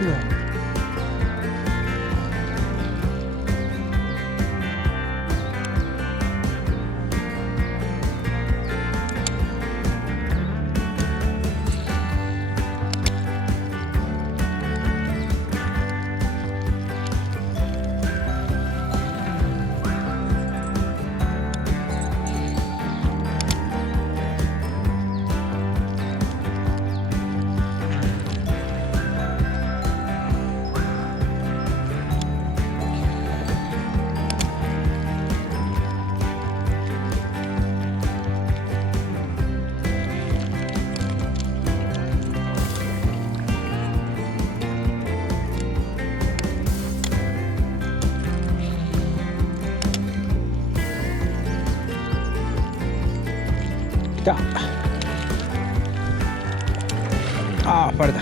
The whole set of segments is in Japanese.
来た。ああ、バレた。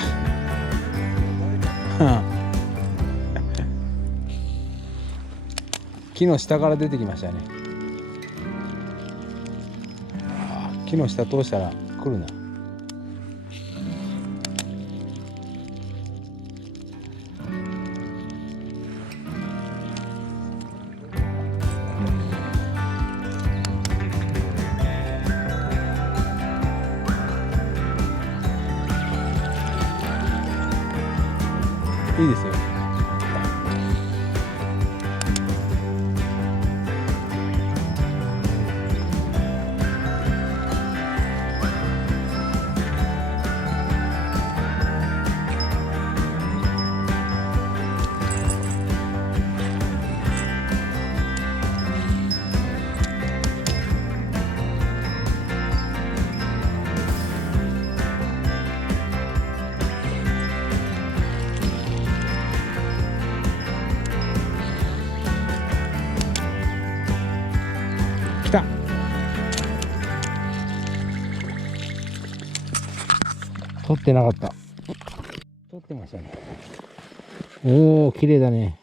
木の下から出てきましたね。木の下通したら来るな。いいですよ。来た。取ってなかった。取ってましたね。おお、綺麗だね。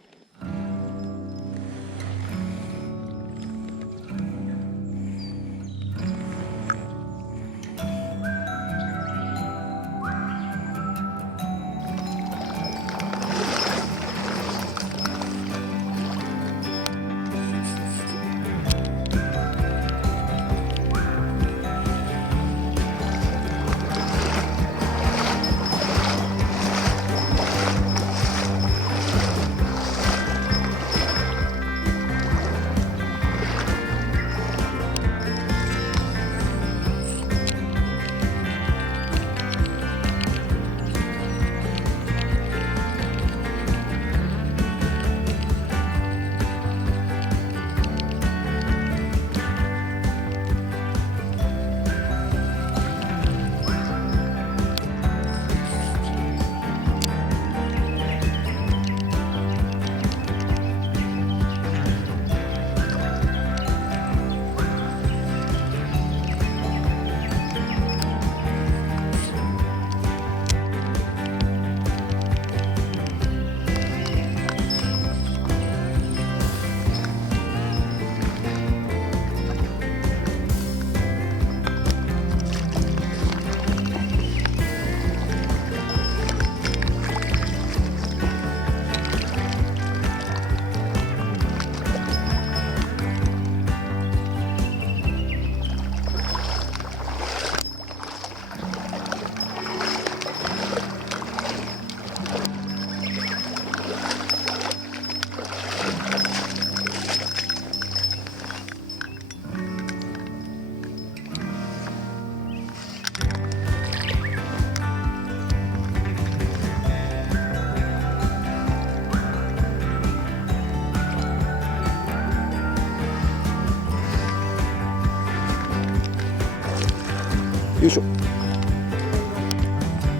よいしょ。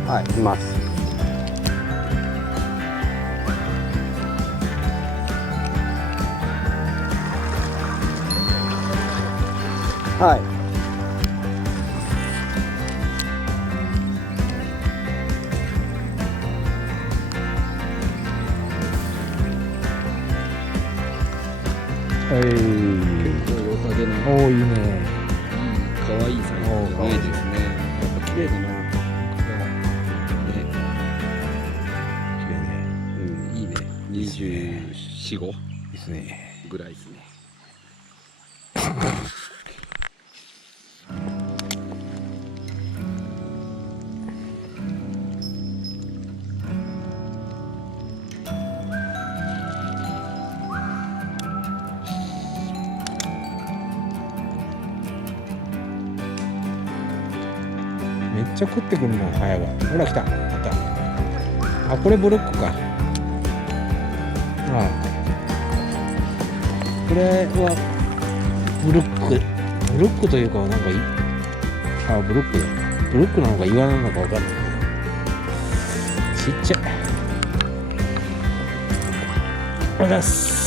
はい、います。はい。結構良さげな。おお、いいね。可愛いサイズじゃないですね。やっぱ綺麗だな。綺麗ね。24、5ですね。ぐらいですね。めっちゃ食ってくるな、早が。ほら来た、また。あ、これブロックか。ああ、これはブロックというか、なんかブロックだ。ブロックなのか岩なのかわかんないけど、ちっちゃい。ありがとうございます。